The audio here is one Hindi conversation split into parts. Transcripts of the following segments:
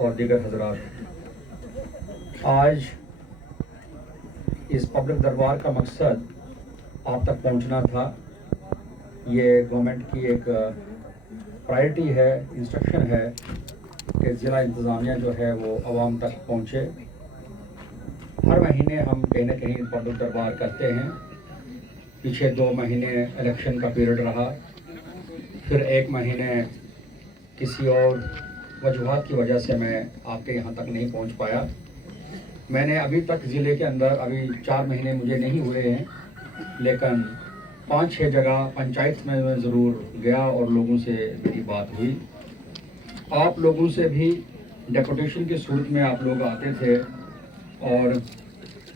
और दीगर हजरात, आज इस पब्लिक दरबार का मकसद आप तक पहुंचना था। ये गवर्नमेंट की एक प्रायोरिटी है, इंस्ट्रक्शन है कि ज़िला इंतज़ामिया जो है वो आवाम तक पहुंचे। हर महीने हम कहीं ना कहीं पब्लिक दरबार करते हैं। पीछे 2 महीने इलेक्शन का पीरियड रहा, फिर 1 महीने किसी और वजूहात की वजह से मैं आपके यहाँ तक नहीं पहुँच पाया। मैंने अभी तक ज़िले के अंदर अभी 4 महीने मुझे नहीं हुए हैं, लेकिन 5-6 जगह पंचायत में मैं ज़रूर गया और लोगों से मेरी बात हुई। आप लोगों से भी डेपुटेशन की सूरत में आप लोग आते थे और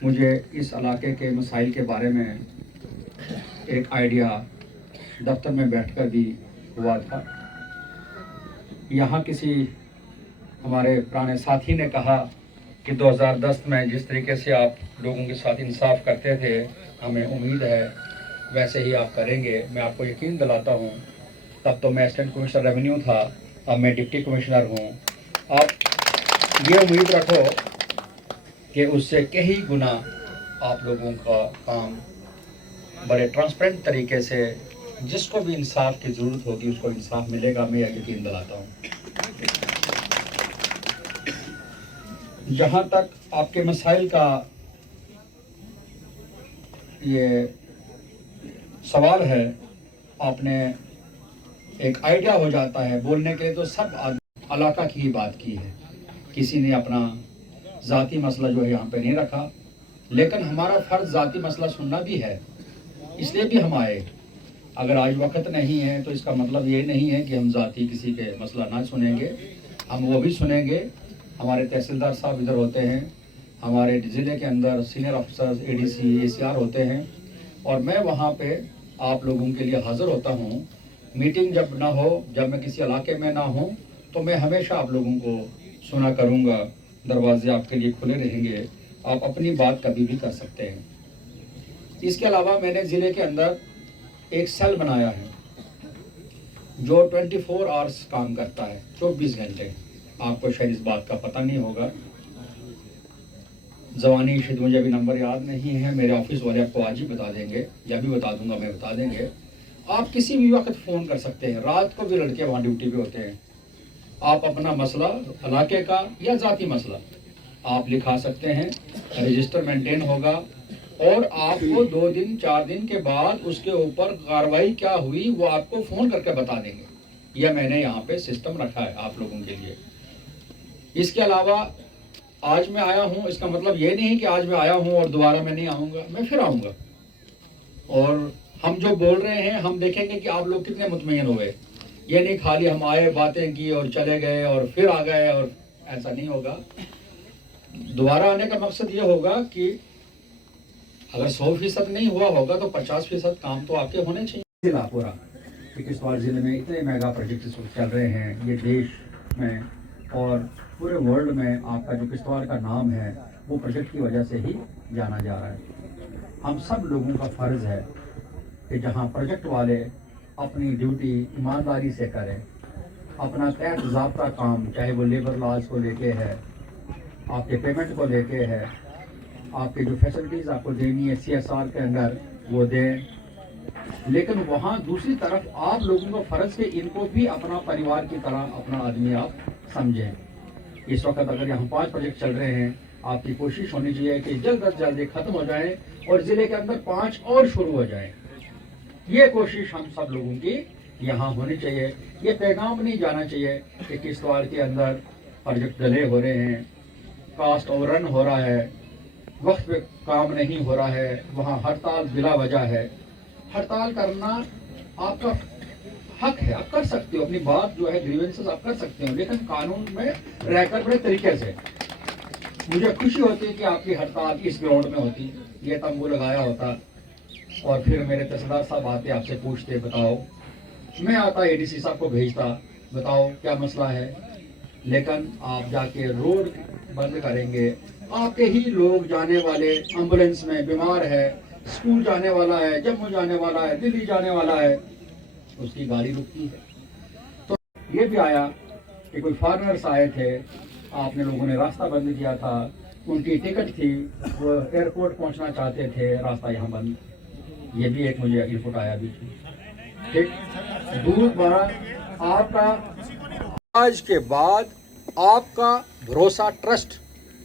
मुझे इस इलाके के मसाइल के बारे में एक आइडिया दफ्तर में बैठकर भी हुआ था। यहाँ किसी हमारे पुराने साथी ने कहा कि 2010 में जिस तरीके से आप लोगों के साथ इंसाफ करते थे, हमें उम्मीद है वैसे ही आप करेंगे। मैं आपको यकीन दिलाता हूँ, तब तो मैं असिस्टेंट कमिश्नर रेवेन्यू था, अब मैं डिप्टी कमिश्नर हूँ। आप ये उम्मीद रखो कि उससे कई गुना आप लोगों का काम बड़े ट्रांसपेरेंट तरीके से, जिसको भी इंसाफ की ज़रूरत होगी उसको इंसाफ मिलेगा, मैं यकीन दिलाता हूँ। जहाँ तक आपके मसाइल का ये सवाल है, आपने एक आइडिया हो जाता है बोलने के लिए, तो सब इलाका की ही बात की है। किसी ने अपना ज़ाती मसला जो है यहाँ पे नहीं रखा, लेकिन हमारा फ़र्ज़ ज़ाती मसला सुनना भी है, इसलिए भी हम आए। अगर आज वक्त नहीं है तो इसका मतलब ये नहीं है कि हम ज़ाती किसी के मसला ना सुनेंगे, हम वो भी सुनेंगे। हमारे तहसीलदार साहब इधर होते हैं, हमारे ज़िले के अंदर सीनियर अफसर ADC ACR होते हैं, और मैं वहाँ पे आप लोगों के लिए हाज़िर होता हूँ। मीटिंग जब ना हो, जब मैं किसी इलाके में ना हूँ, तो मैं हमेशा आप लोगों को सुना करूँगा। दरवाजे आपके लिए खुले रहेंगे, आप अपनी बात कभी भी कर सकते हैं। इसके अलावा मैंने ज़िले के अंदर एक सेल बनाया है जो 24 आवर्स काम करता है, 24 घंटे। आपको शायद इस बात का पता नहीं होगा, जवानी शायद मुझे अभी नंबर याद नहीं है, मेरे ऑफिस वाले आपको आज ही बता देंगे, या भी बता दूंगा मैं, बता देंगे। आप किसी भी वक्त फ़ोन कर सकते हैं, रात को भी लड़के वहाँ ड्यूटी पे होते हैं। आप अपना मसला इलाके का या ज़ाती मसला आप लिखा सकते हैं, रजिस्टर मेंटेन होगा, और आपको 2 दिन 4 दिन के बाद उसके ऊपर कार्रवाई क्या हुई वो आपको फ़ोन करके बता देंगे। यह मैंने यहाँ पे सिस्टम रखा है आप लोगों के लिए। इसके अलावा आज मैं आया हूँ, इसका मतलब ये नहीं कि आज मैं आया हूँ और दोबारा मैं नहीं आऊँगा, मैं फिर आऊँगा। और हम जो बोल रहे हैं हम देखेंगे कि आप लोग कितने मुतमईन हुए। ये नहीं खाली हम आए, बातें की और चले गए और फिर आ गए, और ऐसा नहीं होगा। दोबारा आने का मकसद ये होगा कि अगर 100% नहीं हुआ होगा तो 50% काम तो आपके होने चाहिए। जिला पूरा किश्तवाड़ ज़िले में इतने मेगा प्रोजेक्ट चल रहे हैं, ये देश में और पूरे वर्ल्ड में आपका जो किश्तवाड़ का नाम है वो प्रोजेक्ट की वजह से ही जाना जा रहा है। हम सब लोगों का फ़र्ज़ है कि जहां प्रोजेक्ट वाले अपनी ड्यूटी ईमानदारी से करें, अपना तय ज़ाब्ता काम, चाहे वो लेबर लॉज को लेके है, आपके पेमेंट को लेके है, आपके जो फैसिलिटीज़ आपको देनी है CSR के अंदर वो दें। लेकिन वहाँ दूसरी तरफ आप लोगों का फ़र्ज़ है इनको भी अपना परिवार की तरह अपना आदमी आप समझें। इस वक्त अगर यहाँ 5 प्रोजेक्ट चल रहे हैं, आपकी कोशिश होनी चाहिए कि जल्द अज जल्द ये ख़त्म हो जाए और ज़िले के अंदर 5 और शुरू हो जाए। ये कोशिश हम सब लोगों की यहाँ होनी चाहिए। ये पैगाम नहीं जाना चाहिए कि किश्तवाड़ के अंदर प्रोजेक्ट डिले हो रहे हैं, कास्ट ओवररन हो रहा है, वक्त पे काम नहीं हो रहा है, वहाँ हड़ताल बिला वजह है। हड़ताल करना आपका हक है, आप कर सकते हो, अपनी बात जो है ग्रीवेंसेस आप कर सकते हो, लेकिन कानून में रहकर बड़े तरीके से। मुझे खुशी होती है कि आपकी हड़ताल इस ग्राउंड में होती, ये तंबू लगाया होता और फिर मेरे तहसीलदार साहब आते, आपसे पूछते बताओ, मैं आता ADC साहब को भेजता, बताओ क्या मसला है। लेकिन आप जाके रोड बंद करेंगे, आपके ही लोग जाने वाले एम्बुलेंस में बीमार है, स्कूल जाने वाला है, जम्मू जाने वाला है, दिल्ली जाने वाला है, उसकी गाड़ी रुकती है। तो ये भी आया कि कोई फॉरेनर्स आए थे आपने लोगों ने रास्ता बंद किया था, उनकी टिकट थी, वो एयरपोर्ट पहुंचना चाहते थे, रास्ता यहाँ बंद। ये भी एक मुझे इनपुट आया भी थी। ठीक, दूसरा आपका आज के बाद आपका भरोसा ट्रस्ट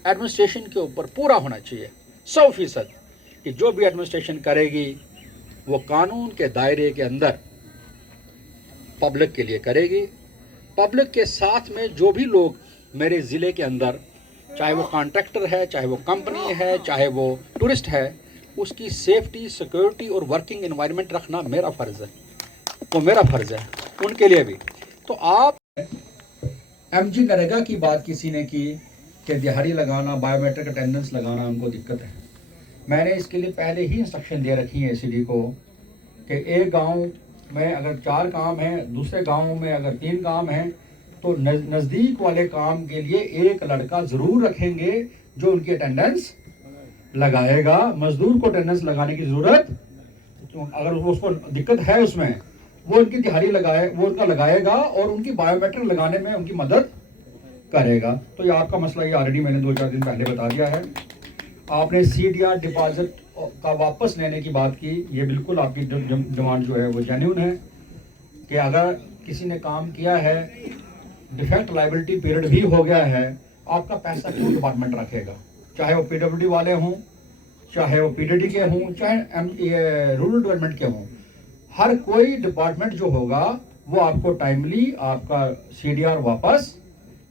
एडमिनिस्ट्रेशन के ऊपर पूरा होना चाहिए 100%, कि जो भी एडमिनिस्ट्रेशन करेगी वो कानून के दायरे के अंदर पब्लिक के लिए करेगी। पब्लिक के साथ में जो भी लोग मेरे ज़िले के अंदर, चाहे वो कॉन्ट्रैक्टर है, चाहे वो कंपनी है, चाहे वो टूरिस्ट है, उसकी सेफ्टी, सिक्योरिटी और वर्किंग एनवायरनमेंट रखना मेरा फ़र्ज़ है, वो मेरा फ़र्ज़ है उनके लिए भी। तो आप एमजी नरेगा की बात किसी ने की कि दिहाड़ी लगाना, बायोमेट्रिक अटेंडेंस लगाना उनको दिक्कत है। मैंने इसके लिए पहले ही इंस्ट्रक्शन दे रखी है एसीडी को कि एक गांव में अगर 4 काम हैं, दूसरे गांव में अगर 3 काम हैं, तो नज़दीक वाले काम के लिए एक लड़का ज़रूर रखेंगे जो उनकी अटेंडेंस लगाएगा। मजदूर को अटेंडेंस लगाने की ज़रूरत, तो अगर उसको दिक्कत है उसमें, वो उनकी दिहाड़ी लगाए, वो उनका लगाएगा और उनकी बायोमेट्रिक लगाने में उनकी मदद करेगा। तो ये आपका मसला ये ऑलरेडी मैंने 2-4 दिन पहले बता दिया है। आपने CDR डिपॉजिट का वापस लेने की बात की, ये बिल्कुल आपकी डिमांड जो है वो जेन्युइन है कि अगर किसी ने काम किया है, डिफेक्ट लाइबिलिटी पीरियड भी हो गया है, आपका पैसा क्यों डिपार्टमेंट रखेगा, चाहे वो PWD वाले हों, चाहे वो PDD के हों, चाहे रूरल डेवलपमेंट के हों। हर कोई डिपार्टमेंट जो होगा वो आपको टाइमली आपका CDR वापस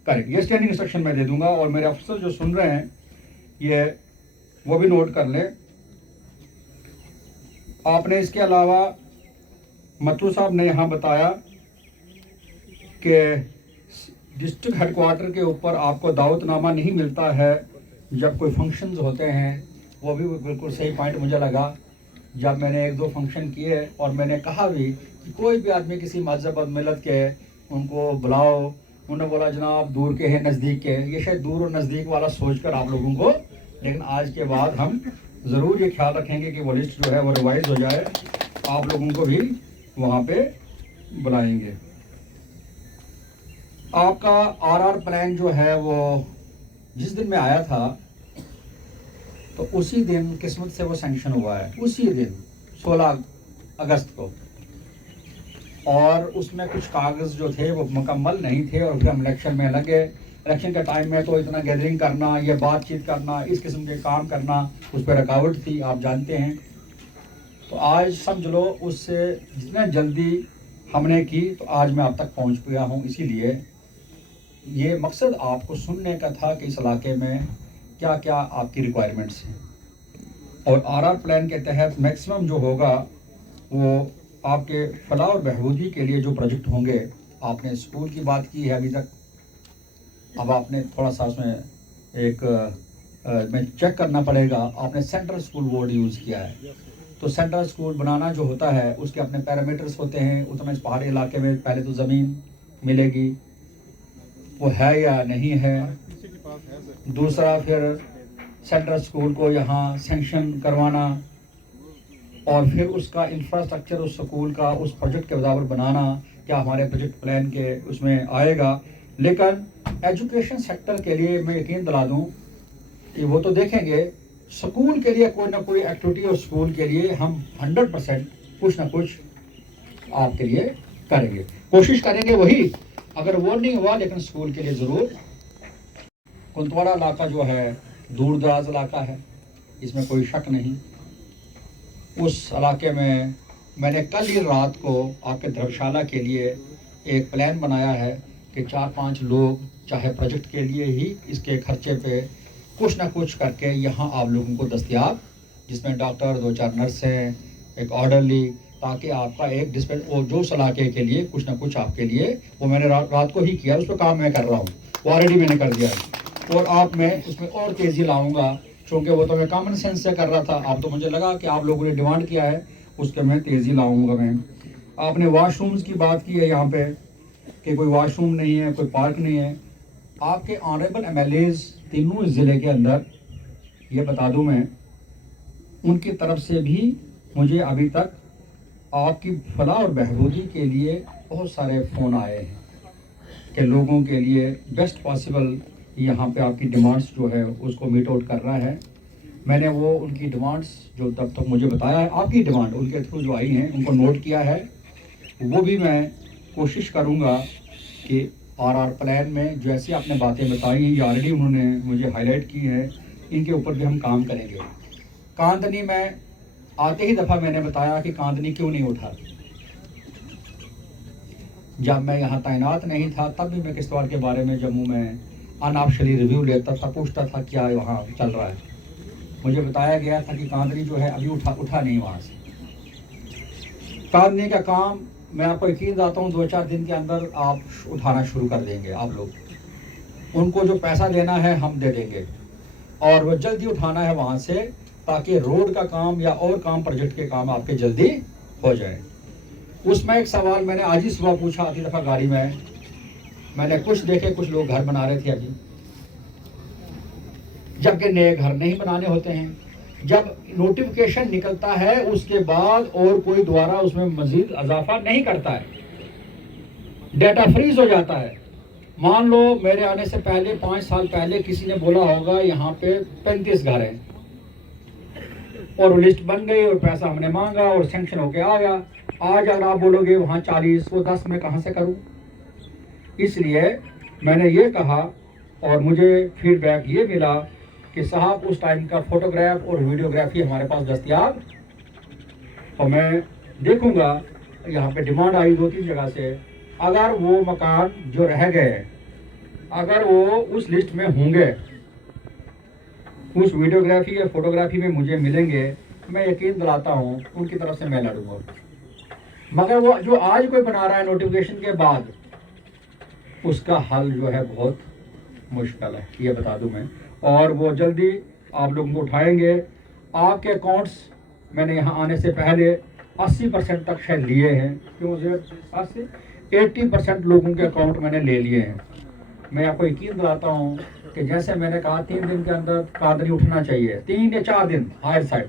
करेगी। ये स्टैंडिंग इंस्ट्रक्शन मैं दे दूंगा और मेरे अफसर जो सुन रहे हैं ये वो भी नोट कर लें। आपने इसके अलावा मथुर साहब ने यहाँ बताया कि डिस्ट्रिक्ट हेडक्वार्टर के ऊपर आपको दावतनामा नहीं मिलता है जब कोई फंक्शंस होते हैं, वो भी बिल्कुल सही पॉइंट मुझे लगा। जब मैंने 1-2 फंक्शन किए और मैंने कहा भी कि कोई भी आदमी किसी मजहब और मिलत के उनको बुलाओ, उन्होंने बोला जनाब दूर के हैं नज़दीक के। ये शायद दूर और नज़दीक वाला सोचकर आप लोगों को, लेकिन आज के बाद हम ज़रूर ये ख्याल रखेंगे कि वो लिस्ट जो है वो रिवाइज हो जाए, आप लोगों को भी वहाँ पे बुलाएंगे। आपका RR प्लान जो है वो जिस दिन में आया था तो उसी दिन किस्मत से वो सैंक्शन हुआ है, उसी दिन 16 अगस्त को, और उसमें कुछ कागज़ जो थे वो मुकम्मल नहीं थे और फिर हम इलेक्शन में लगे। इलेक्शन के टाइम में तो इतना गैदरिंग करना, ये बातचीत करना, इस किस्म के काम करना, उस पर रुकावट थी, आप जानते हैं। तो आज समझ लो उससे जितना जल्दी हमने की तो आज मैं आप तक पहुंच गया हूं। इसीलिए ये मकसद आपको सुनने का था कि इस इलाके में क्या क्या आपकी रिक्वायरमेंट्स हैं, और RR प्लान के तहत मैक्सिमम जो होगा वो आपके फलाह और बहबूदी के लिए जो प्रोजेक्ट होंगे। आपने स्कूल की बात की है अभी तक, अब आपने थोड़ा सा उसमें एक में चेक करना पड़ेगा। आपने सेंट्रल स्कूल बोर्ड यूज़ किया है, तो सेंट्रल स्कूल बनाना जो होता है उसके अपने पैरामीटर्स होते हैं। उतना इस पहाड़ी इलाके में पहले तो ज़मीन मिलेगी, वो है या नहीं है। दूसरा फिर सेंट्रल स्कूल को यहाँ सेंक्शन करवाना और फिर उसका इंफ्रास्ट्रक्चर उस स्कूल का उस प्रोजेक्ट के बराबर बनाना, क्या हमारे प्रोजेक्ट प्लान के उसमें आएगा। लेकिन एजुकेशन सेक्टर के लिए मैं यकीन दिला दूं कि वो तो देखेंगे, स्कूल के लिए कोई ना कोई एक्टिविटी और स्कूल के लिए हम 100% कुछ ना कुछ आपके लिए करेंगे, कोशिश करेंगे वही। अगर वो नहीं हुआ लेकिन स्कूल के लिए ज़रूर। कुंतवाड़ा इलाका जो है दूर दराज इलाका है, इसमें कोई शक नहीं। उस इलाके में मैंने कल ही रात को आपके धर्मशाला के लिए एक प्लान बनाया है कि 4-5 लोग चाहे प्रोजेक्ट के लिए ही इसके खर्चे पे कुछ ना कुछ करके यहाँ आप लोगों को दस्तयाब, जिसमें डॉक्टर, 2-4 नर्स हैं, एक ऑर्डरली, ताकि आपका एक डिस्पेंस और जो उस इलाके के लिए कुछ ना कुछ आपके लिए, वो मैंने रात को ही किया, उस पर काम मैं कर रहा हूँ, वो ऑलरेडी मैंने कर दिया है। और आप मैं उसमें और तेज़ी लाऊंगा, चूँकि वो तो मैं कॉमन सेंस से कर रहा था, आप तो मुझे लगा कि आप लोगों ने डिमांड किया है, उसके मैं तेज़ी लाऊंगा। मैं आपने वाशरूम्स की बात की है यहाँ पे कि कोई वाशरूम नहीं है, कोई पार्क नहीं है। आपके ऑनरेबल MLAs तीनों ज़िले के अंदर, ये बता दूं मैं, उनकी तरफ से भी मुझे अभी तक आपकी फलाह और बहबूदी के लिए बहुत सारे फ़ोन आए हैं कि लोगों के लिए बेस्ट पॉसिबल यहाँ पे आपकी डिमांड्स जो है उसको मीट आउट कर रहा है। मैंने वो उनकी डिमांड्स जो तब तक मुझे बताया है, आपकी डिमांड उनके थ्रू जो आई हैं उनको नोट किया है। वो भी मैं कोशिश करूँगा कि आरआर प्लान में जैसी आपने बातें बताई हैं, ये ऑलरेडी उन्होंने मुझे हाईलाइट की है, इनके ऊपर भी हम काम करेंगे। कांदनी में आते ही दफ़ा मैंने बताया कि कांदनी क्यों नहीं उठा। जब मैं यहाँ तैनात नहीं था तब भी मैं किश्तवाड़ के बारे में जम्मू में अनऑफिशियली रिव्यू लेता था, पूछता था क्या वहाँ चल रहा है। मुझे बताया गया था कि कांदनी जो है अभी उठा नहीं वहाँ से। कांदनी का काम मैं आपको यकीन दिलाता हूँ 2-4 दिन के अंदर आप उठाना शुरू कर देंगे। आप लोग उनको जो पैसा देना है हम दे देंगे और वो जल्दी उठाना है वहाँ से, ताकि रोड का काम या और काम प्रोजेक्ट के काम आपके जल्दी हो जाए। उसमें एक सवाल मैंने आज ही सुबह पूछा, आती दफ़ा गाड़ी में मैंने कुछ देखे, कुछ लोग घर बना रहे थे अभी, जबकि नए घर नहीं बनाने होते हैं। जब नोटिफिकेशन निकलता है उसके बाद और कोई दोबारा उसमें मजीद इजाफा नहीं करता है, डेटा फ्रीज हो जाता है। मान लो मेरे आने से पहले 5 साल पहले किसी ने बोला होगा यहाँ पे 35 घर हैं और वो लिस्ट बन गई और पैसा हमने मांगा और सेंक्शन होके आ गया। आज अगर आप बोलोगे वहाँ 40, वो 10 मैं कहाँ से करूँ? इसलिए मैंने ये कहा और मुझे फीडबैक ये मिला कि साहब उस टाइम का फोटोग्राफ और वीडियोग्राफी हमारे पास दस्तयाब, और मैं देखूंगा। यहाँ पे डिमांड आई 2-3 जगह से, अगर वो मकान जो रह गए अगर वो उस लिस्ट में होंगे, उस वीडियोग्राफी या फोटोग्राफी में मुझे मिलेंगे, मैं यकीन दिलाता हूँ उनकी तरफ से मैं लड़ूंगा। मगर वो जो आज कोई बना रहा है नोटिफिकेशन के बाद, उसका हल जो है बहुत मुश्किल है, ये बता दूं मैं। और वो जल्दी आप लोगों को उठाएंगे। आपके अकाउंट्स मैंने यहाँ आने से पहले 80% तक शायद लिए हैं। क्यों सर? 80% लोगों के अकाउंट मैंने ले लिए हैं। मैं आपको यकीन दिलाता हूँ कि जैसे मैंने कहा 3 दिन के अंदर कादरी उठना चाहिए, 3 या 4 दिन हायर साइड,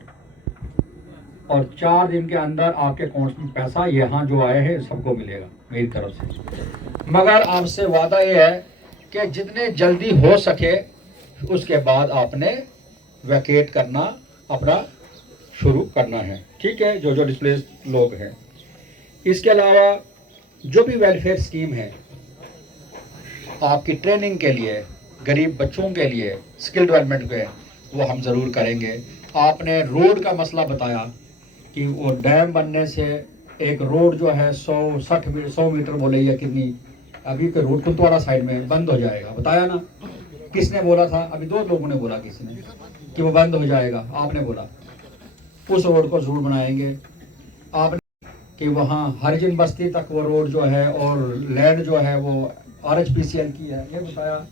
और 4 दिन के अंदर आपके अकाउंट में पैसा यहाँ जो आए हैं सबको मिलेगा मेरी तरफ से। मगर आपसे वादा ये है कि जितने जल्दी हो सके उसके बाद आपने वैकेट करना अपना शुरू करना है, ठीक है, जो डिस्प्लेस लोग हैं। इसके अलावा जो भी वेलफेयर स्कीम है आपकी ट्रेनिंग के लिए, गरीब बच्चों के लिए, स्किल डेवलपमेंट के, वो हम ज़रूर करेंगे। आपने रोड का मसला बताया कि वो डैम बनने से एक रोड जो है 100 मीटर बोले या कितनी, अभी के रोड कुंतवाड़ा साइड में बंद हो जाएगा, बताया ना? किसने बोला था? अभी 2 लोगों ने बोला, किसी ने कि वो बंद हो जाएगा, आपने बोला उस रोड को जरूर बनाएंगे। आपने कि वहाँ हरिजन बस्ती तक वो रोड जो है और लैंड जो है वो RHPCL की है, ये बताया।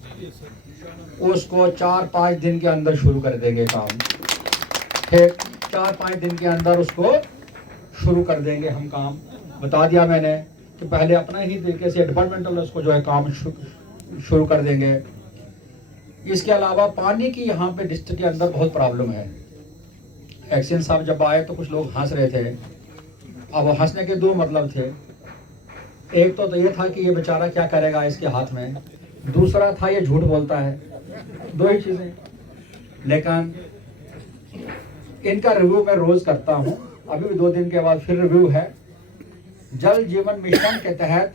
उसको 4-5 दिन के अंदर शुरू कर देंगे काम, फिर 4-5 दिन के अंदर उसको शुरू कर देंगे हम काम, बता दिया मैंने। तो पहले अपना ही तरीके से डिपार्टमेंटल उसको जो है काम शुरू कर देंगे। इसके अलावा पानी की यहाँ पे डिस्ट्रिक्ट के अंदर बहुत प्रॉब्लम है। एक्शन साहब जब आए तो कुछ लोग हंस रहे थे। अब वो हंसने के 2 मतलब थे। एक तो ये था कि ये बेचारा क्या करेगा इसके हाथ में, दूसरा था ये झूठ बोलता है। 2 ही चीज़ें। लेकिन इनका रिव्यू मैं रोज़ करता हूँ, अभी भी 2 दिन के बाद फिर रिव्यू है। जल जीवन मिशन के तहत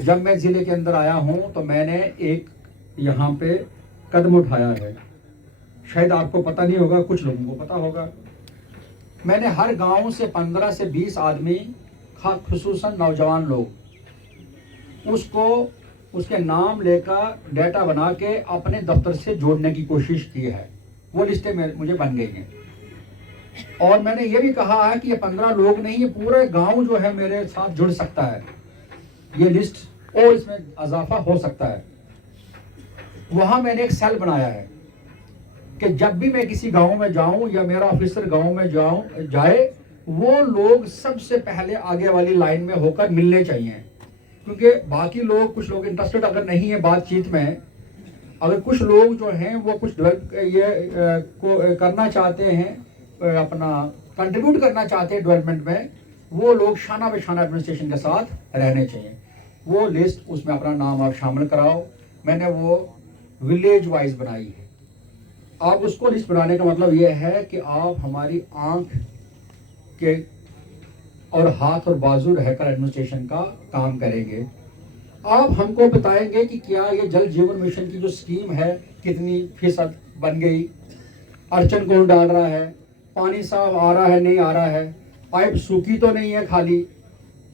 जब मैं ज़िले के अंदर आया हूँ तो मैंने एक यहाँ पे कदम उठाया है। शायद आपको पता नहीं होगा, कुछ लोगों को पता होगा। मैंने हर गांव से 15 से 20 आदमी, खुसूसन नौजवान लोग, उसको उसके नाम लेकर डेटा बना के अपने दफ्तर से जोड़ने की कोशिश की है। वो लिस्टें मुझे बन गई हैं। और मैंने ये भी कहा है कि ये 15 लोग नहीं, ये पूरे गांव जो है मेरे साथ जुड़ सकता है। ये लिस्ट और इसमें इजाफा हो सकता है। वहां मैंने एक सेल बनाया है कि जब भी मैं किसी गांव में जाऊं या मेरा ऑफिसर गांव में जाए, वो लोग सबसे पहले आगे वाली लाइन में होकर मिलने चाहिए। क्योंकि बाकी लोग, कुछ लोग इंटरेस्टेड अगर नहीं है बातचीत में, अगर कुछ लोग जो हैं वो कुछ को करना चाहते हैं, अपना कंट्रीब्यूट करना चाहते हैं डेवलपमेंट में, वो लोग शाना बेशाना एडमिनिस्ट्रेशन के साथ रहने चाहिए। वो लिस्ट उसमें अपना नाम आप शामिल कराओ। मैंने वो विलेज वाइज बनाई है। आप उसको लिस्ट बनाने का मतलब ये है कि आप हमारी आंख के और हाथ और बाजू रहकर एडमिनिस्ट्रेशन का काम करेंगे। आप हमको बताएंगे कि क्या ये जल जीवन मिशन की जो स्कीम है कितनी फीसद बन गई, अड़चन कौन डाल रहा है, पानी साफ आ रहा है नहीं आ रहा है, पाइप सूखी तो नहीं है खाली।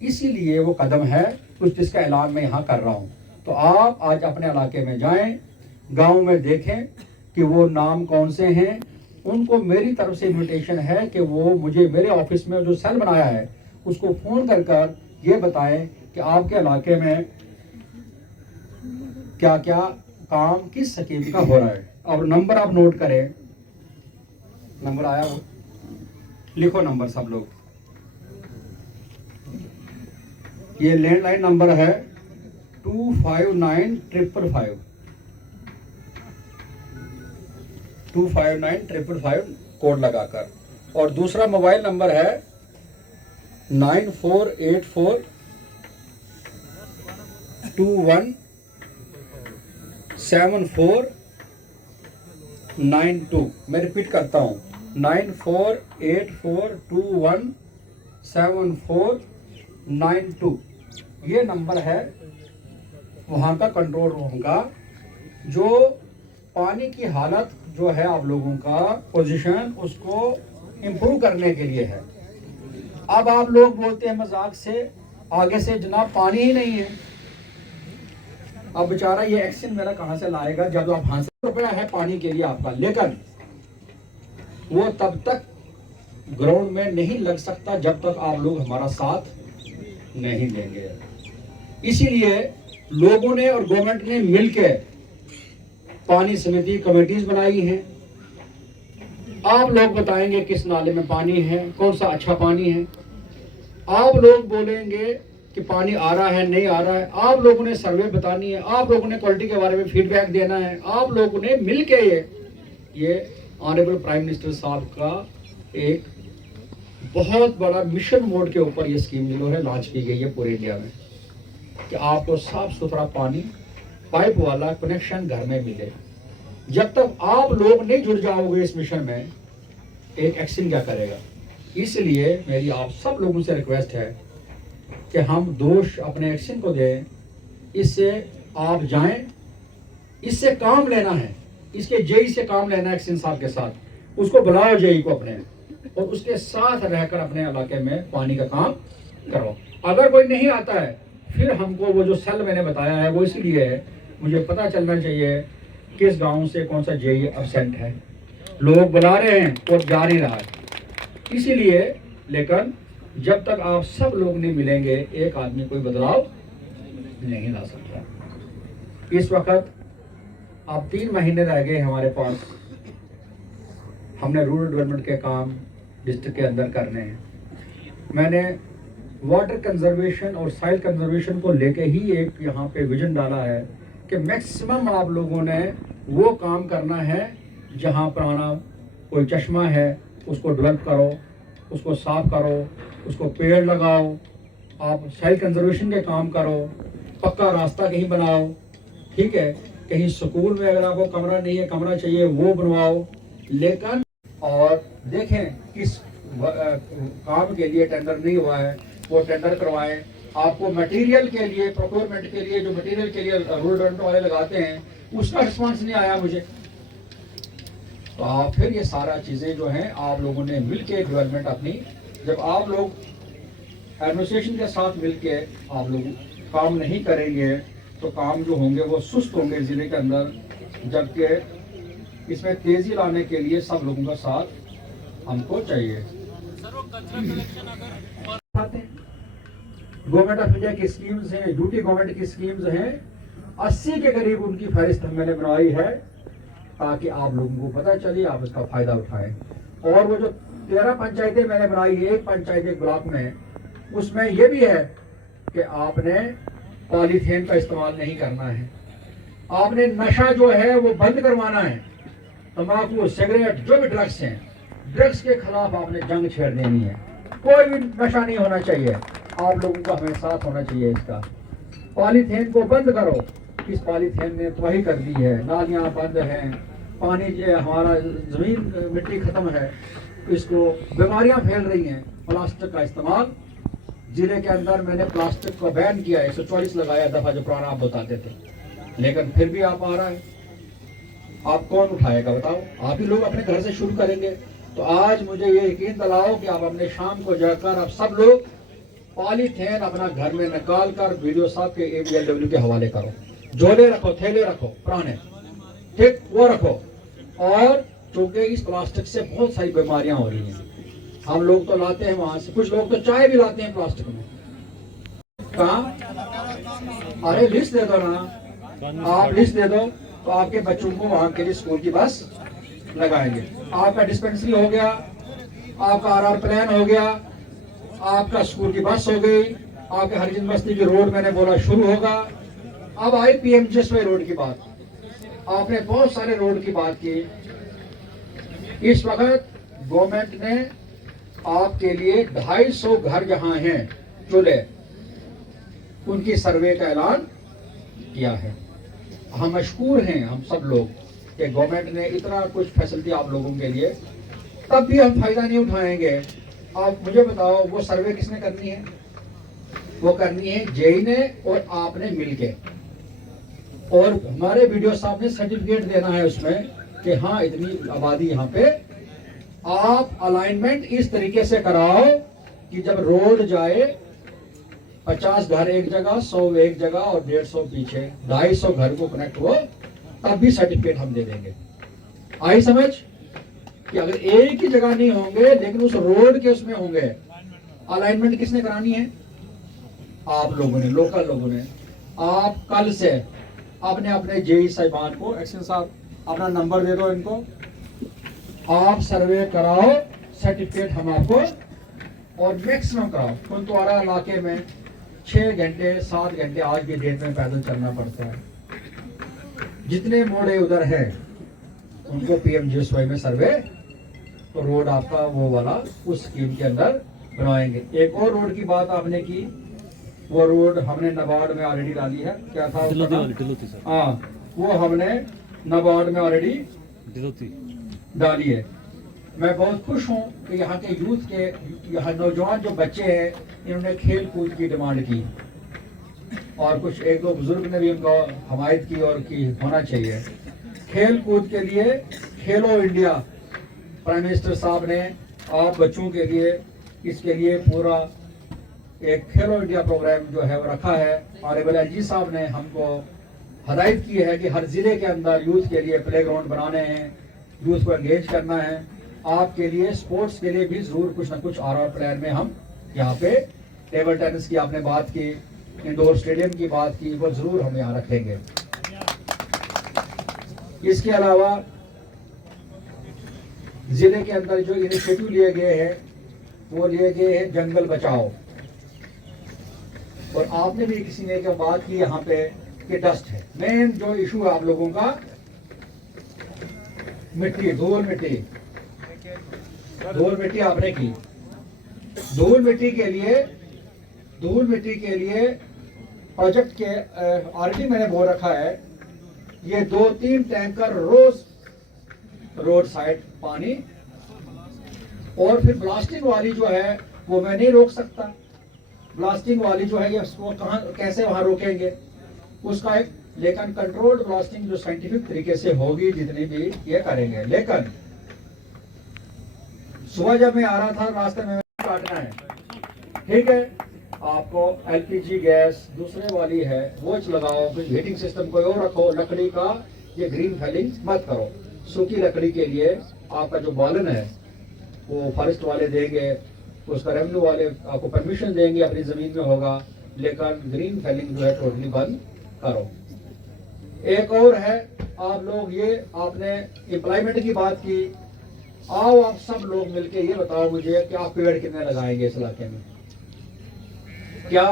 इसीलिए वो कदम है कुछ जिसका ऐलान मैं यहाँ कर रहा हूँ। तो आप आज अपने इलाके में जाएं, गांव में देखें कि वो नाम कौन से हैं। उनको मेरी तरफ से इन्विटेशन है कि वो मुझे मेरे ऑफिस में जो सेल बनाया है उसको फ़ोन कर ये बताएं कि आपके इलाके में क्या क्या काम किस स्कीम का हो रहा है। और नंबर आप नोट करें, नंबर आया वो लिखो नंबर सब लोग। ये लैंडलाइन नंबर है 259555 259555 कोड लगाकर। और दूसरा मोबाइल नंबर है 9484217492। मैं रिपीट करता हूँ 9484217492। ये नंबर है वहाँ का कंट्रोल रूम का, जो पानी की हालत जो है आप लोगों का पोजीशन उसको इम्प्रूव करने के लिए है। अब आप लोग बोलते हैं मजाक से आगे से जनाब पानी ही नहीं है। अब बेचारा ये एक्शन मेरा कहाँ से लाएगा जब आप 500 रुपया है पानी के लिए आपका, लेकिन वो तब तक ग्राउंड में नहीं लग सकता जब तक आप लोग हमारा साथ नहीं देंगे। इसीलिए लोगों ने और गवर्नमेंट ने मिलकर पानी समिति कमेटीज बनाई हैं। आप लोग बताएंगे किस नाले में पानी है, कौन सा अच्छा पानी है। आप लोग बोलेंगे कि पानी आ रहा है नहीं आ रहा है। आप लोगों ने सर्वे बतानी है, आप लोगों ने क्वालिटी के बारे में फीडबैक देना है। आप लोगों ने मिलके ये ऑनरेबल प्राइम मिनिस्टर साहब का एक बहुत बड़ा मिशन मोड के ऊपर ये स्कीम जो है लॉन्च की गई है पूरे इंडिया में, कि आपको साफ सुथरा पानी पाइप वाला कनेक्शन घर में मिले। जब तक आप लोग नहीं जुड़ जाओगे इस मिशन में, एक एक्शन क्या करेगा। इसलिए मेरी आप सब लोगों से रिक्वेस्ट है कि हम दोष अपने एक्शन को दें। इससे आप जाएं, इससे काम लेना है, इसके जेई से काम लेना है। एक्शन साहब के साथ उसको बुलाओ जेई को अपने, और उसके साथ रहकर अपने इलाके में पानी का काम करो। अगर कोई नहीं आता है फिर हमको वो जो सेल मैंने बताया है वो इसलिए है, मुझे पता चलना चाहिए किस गांव से कौन सा जेई एब्सेंट है। लोग बुला रहे हैं और जा नहीं रहा है इसीलिए। लेकिन जब तक आप सब लोग नहीं मिलेंगे एक आदमी कोई बदलाव नहीं ला सकता। इस वक्त आप 3 महीने रह गए हमारे पास। हमने रूरल डेवलपमेंट के काम डिस्ट्रिक्ट के अंदर करने हैं। मैंने वाटर कंजर्वेशन और सॉइल कंजर्वेशन को लेके ही एक यहाँ पे विजन डाला है कि मैक्सिमम आप लोगों ने वो काम करना है जहाँ पुराना कोई चश्मा है उसको डेवलप करो, उसको साफ करो, उसको पेड़ लगाओ, आप सॉइल कंजर्वेशन के काम करो, पक्का रास्ता कहीं बनाओ, ठीक है। कहीं स्कूल में अगर आपको कमरा नहीं है, कमरा चाहिए, वो बनवाओ। लेकिन और देखें किस काम के लिए टेंडर नहीं हुआ है वो टेंडर करवाएं। आपको मटेरियल के लिए, प्रोक्योरमेंट के लिए जो मटेरियल के लिए रूरल डेवलपमेंट वाले लगाते हैं उसका रिस्पॉन्स नहीं आया मुझे। तो आप फिर ये सारा चीज़ें जो हैं आप लोगों ने मिलके डेवलपमेंट अपनी, जब आप लोग एडमिनिस्ट्रेशन के साथ मिलके आप लोग काम नहीं करेंगे तो काम जो होंगे वो सुस्त होंगे ज़िले के अंदर। जबकि इसमें तेज़ी लाने के लिए सब लोगों का साथ हमको चाहिए। गवर्नमेंट ऑफ इंडिया की स्कीम्स हैं, ड्यूटी गवर्नमेंट की स्कीम्स हैं, 80 के करीब उनकी फहरिस्त मैंने बनाई है ताकि आप लोगों को पता चले, आप इसका फायदा उठाएं। और वो जो 13 पंचायतें मैंने बनाई है, एक पंचायत एक ब्लॉक में, उसमें यह भी है कि आपने पॉलीथीन का इस्तेमाल नहीं करना है, आपने नशा जो है वो बंद करवाना है। तंबाकू, सिगरेट, जो भी ड्रग्स हैं, ड्रग्स के खिलाफ आपने जंग छेड़ देनी है। कोई भी नशा नहीं होना चाहिए। आप लोगों का हमें साथ होना चाहिए इसका। पॉलीथीन को बंद करो। इस पॉलीथीन ने तबाही कर दी है, नालियाँ बंद हैं, पानी जो हमारा ज़मीन मिट्टी ख़त्म है, इसको बीमारियाँ फैल रही हैं। प्लास्टिक का इस्तेमाल ज़िले के अंदर मैंने प्लास्टिक को बैन किया है, 144 लगाया दफ़ा जो पुराना आप बताते थे, लेकिन फिर भी आप आ रहा है। आप कौन उठाएगा बताओ? आप ही लोग अपने घर से शुरू करेंगे। तो आज मुझे ये यकीन दिलाओ कि आप अपने शाम को जाकर आप सब लोग पॉलीथीन अपना घर में निकाल कर वीडियो साहब के ABLW के हवाले करो। झोले रखो, थैले रखो पुराने, ठीक वो रखो। और चूंकि इस प्लास्टिक से बहुत सारी बीमारियां हो रही हैं, हम लोग तो लाते हैं वहां से, कुछ लोग तो चाय भी लाते हैं प्लास्टिक में। कहाँ? अरे लिस्ट दे दो ना, आप लिस्ट दे दो तो आपके बच्चों को वहां के लिए स्कूल की बस लगाएंगे। आपका डिस्पेंसरी हो गया, आपका RR प्लान हो गया, आपका स्कूल की बस हो गई, आपके हरिजन बस्ती की रोड मैंने बोला शुरू होगा। अब आई PMGSY रोड की बात। आपने बहुत सारे रोड की बात की। इस वक्त गवर्नमेंट ने आपके लिए 250 घर जहां हैं चूल्हे, उनकी सर्वे का ऐलान किया है। हम मशकूर हैं हम सब लोग कि गवर्नमेंट ने इतना कुछ फैसिलिटी आप लोगों के लिए, तब भी हम फायदा नहीं उठाएंगे। आप मुझे बताओ वो सर्वे किसने करनी है? वो करनी है जेई ने और आपने मिलके, और हमारे वीडियो साहब ने सर्टिफिकेट देना है उसमें कि हाँ इतनी आबादी यहाँ पे। आप अलाइनमेंट इस तरीके से कराओ कि जब रोड जाए 50 घर एक जगह, 100 एक जगह और 150 पीछे, 250 घर को कनेक्ट हो, तब भी सर्टिफिकेट हम दे देंगे। आई समझ कि अगर एक ही जगह नहीं होंगे लेकिन उस रोड के उसमें होंगे। अलाइनमेंट किसने करानी है? आप लोगों ने, लोकल लोगों ने। आप कल से अपने अपने जेई साहिबान को, एक्शन साहब अपना नंबर दे दो इनको, आप सर्वे कराओ, सर्टिफिकेट हम आपको, और मैक्सिमम कराओ। कुंतवारा इलाके में 6 घंटे 7 घंटे आज की डेट में पैदल चलना पड़ता है। जितने मोड़े उधर हैं उनको PMGSY में सर्वे, तो रोड आपका वो वाला उस स्कीम के अंदर बनवाएंगे। एक और रोड की बात आपने की, वो रोड हमने नाबार्ड में ऑलरेडी डाली है। क्या था उसका? हाँ, वो हमने नाबार्ड में ऑलरेडी डाली है। मैं बहुत खुश हूँ कि यहाँ के यूथ के, यहाँ नौजवान जो बच्चे हैं, इन्होंने खेल कूद की डिमांड की, और कुछ एक दो बुजुर्ग ने भी उनको हमायत की और की होना चाहिए। खेल कूद के लिए खेलो इंडिया, प्राइम मिनिस्टर साहब ने आप बच्चों के लिए, इसके लिए पूरा एक खेलो इंडिया प्रोग्राम जो है वो रखा है। ऑनरेबल LG साहब ने हमको हदायत की है कि हर जिले के अंदर यूथ के लिए प्ले ग्राउंड बनाने हैं, यूथ को एंगेज करना है। आपके लिए स्पोर्ट्स के लिए भी जरूर कुछ ना कुछ RR प्लान में हम यहाँ पे, टेबल टेनिस की आपने बात की, इंडोर स्टेडियम की बात की, वो जरूर हम यहाँ रखेंगे। इसके अलावा जिले के अंदर जो इनिशिएटिव लिए गए हैं वो लिए गए हैं जंगल बचाओ। और आपने भी किसी ने क्या बात की यहाँ पे कि डस्ट है मेन जो इशू है आप लोगों का, मिट्टी, धूल मिट्टी। धूल मिट्टी आपने की, धूल मिट्टी के लिए प्रोजेक्ट के ऑलरेडी मैंने बोल रखा है, ये 2-3 टैंकर रोज रोड साइड पानी। और फिर ब्लास्टिंग वाली जो है वो मैं नहीं रोक सकता, ब्लास्टिंग वाली जो है ये वो कहाँ कैसे वहां रोकेंगे उसका एक, लेकिन कंट्रोल्ड ब्लास्टिंग जो साइंटिफिक तरीके से होगी जितनी भी ये करेंगे। लेकिन सुबह जब मैं आ रहा था रास्ते में काटना है, ठीक है, आपको LPG गैस दूसरे वाली है वो लगाओ, कुछ हीटिंग सिस्टम कोई और रखो, लकड़ी का ये ग्रीन फेलिंग मत करो। सूखी लकड़ी के लिए आपका जो बालन है वो फॉरेस्ट वाले देंगे, उसका रेवेन्यू वाले आपको परमिशन देंगे, अपनी जमीन में होगा, लेकिन ग्रीन फेलिंग जो है टोटली बंद करो। एक और है, आप लोग ये आपने एम्प्लॉयमेंट की बात की, आओ आप सब लोग मिलके ये बताओ मुझे कि आप पेड़ कितने लगाएंगे इस इलाके में? क्या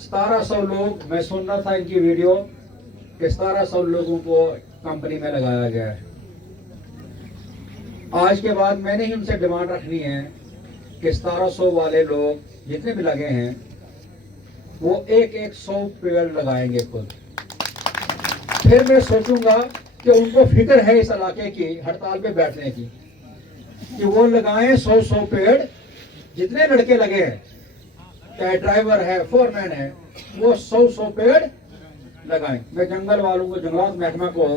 1700 लोग, मैं सुन रहा था इनकी वीडियो कि 1700 लोगों को कंपनी में लगाया गया है। आज के बाद मैंने ही उनसे डिमांड रखनी है कि 1700 वाले लोग जितने भी लगे हैं वो एक 100 पेड़ लगाएंगे खुद। फिर मैं सोचूंगा कि उनको फिक्र है इस इलाके की हड़ताल पे बैठने की, कि वो लगाएं 100 पेड़। जितने लड़के लगे हैं, चाहे ड्राइवर है, फोरमैन है, वो 100 पेड़ लगाएं। मैं जंगल वालों को, जंगलात महकमा को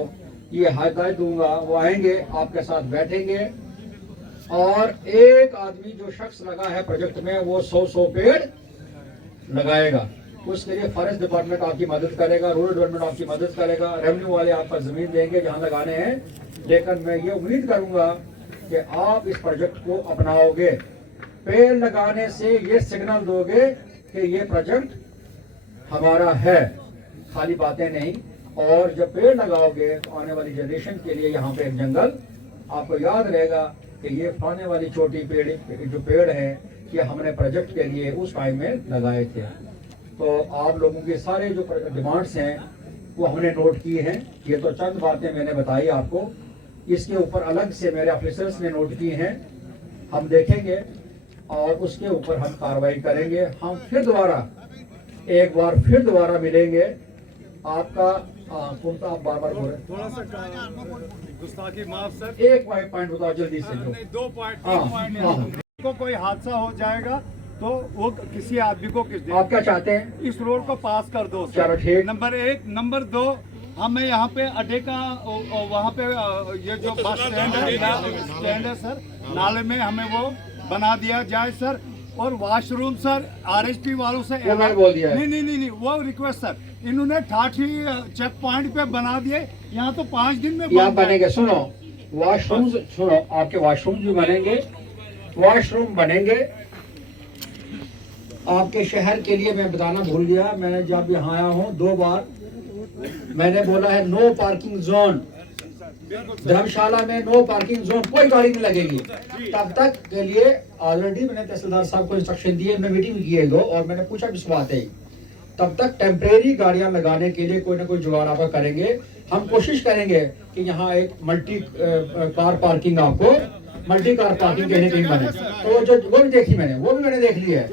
ये हिदायत दूंगा, वो आएंगे, आपके साथ बैठेंगे, और एक आदमी जो शख्स लगा है प्रोजेक्ट में, वो 100 पेड़ लगाएगा। उसके लिए फॉरेस्ट डिपार्टमेंट आपकी मदद करेगा, रूरल डेवलपमेंट आपकी मदद करेगा, रेवेन्यू वाले आपको जमीन देंगे जहां लगाने हैं। लेकिन मैं ये उम्मीद करूंगा कि आप इस प्रोजेक्ट को अपनाओगे। पेड़ लगाने से ये सिग्नल दोगे कि ये प्रोजेक्ट हमारा है, खाली बातें नहीं। और जब पेड़ लगाओगे तो आने वाली जनरेशन के लिए यहाँ पे एक जंगल आपको याद रहेगा कि ये आने वाली छोटी पेड़ जो पेड़ है, ये हमने प्रोजेक्ट के लिए उस टाइम में लगाए थे। तो आप लोगों के सारे जो डिमांड्स हैं वो हमने नोट की हैं। ये तो चंद बातें मैंने बताई आपको, इसके ऊपर अलग से मेरे ऑफिसर्स ने नोट की हैं। हम देखेंगे और उसके ऊपर हम कार्रवाई करेंगे। हम फिर दोबारा एक बार फिर दोबारा मिलेंगे। आपका कौन सा आप बार बार बोल रहे हैं? थोड़ा सा गुस्ताखी माफ सर। एक पॉइंट बताओ जल्दी से। जो 2 पॉइंट को कोई हादसा हो जाएगा तो वो किसी आदमी को किस आप क्या चाहते हैं? इस रोड को पास कर दो सर। चलो ठीक। नंबर 1। नंबर 2, हमें यहाँ पे अड्डे का वहाँ पे ये जो बस स्टैंड है सर, नाले में हमें वो बना दिया जाए सर। और वॉशरूम सर आरएसपी वालों से बोल दिया है। नहीं वो रिक्वेस्ट सर, इन्होंने ठाठी चेक पॉइंट पे बना दिए। यहाँ तो 5 दिन में यहाँ बनेंगे। सुनो, वॉशरूम सुनो, आपके वॉशरूम भी बनेंगे, वॉशरूम बनेंगे आपके शहर के लिए। मैं बताना भूल गया, मैंने जब यहाँ आया हूँ 2 बार मैंने बोला है नो पार्किंग जोन। धर्मशाला में नो पार्किंग जोन, कोई गाड़ी नहीं लगेगी। तब तक के लिए ऑलरेडी मैंने तहसीलदार साहब को इंस्ट्रक्शन दिए, मैं मीटिंग भी किए 2, और मैंने पूछा किस बात है। तब तक टेम्परेरी गाड़ियां लगाने के लिए कोई ना कोई जुगाड़ आपका करेंगे। हम कोशिश करेंगे कि यहाँ एक मल्टी कार पार्किंग, आपको मल्टी कार पार्किंग कहीं ना कहीं बने। तो वो भी देखी मैंने, वो भी मैंने देख ली है।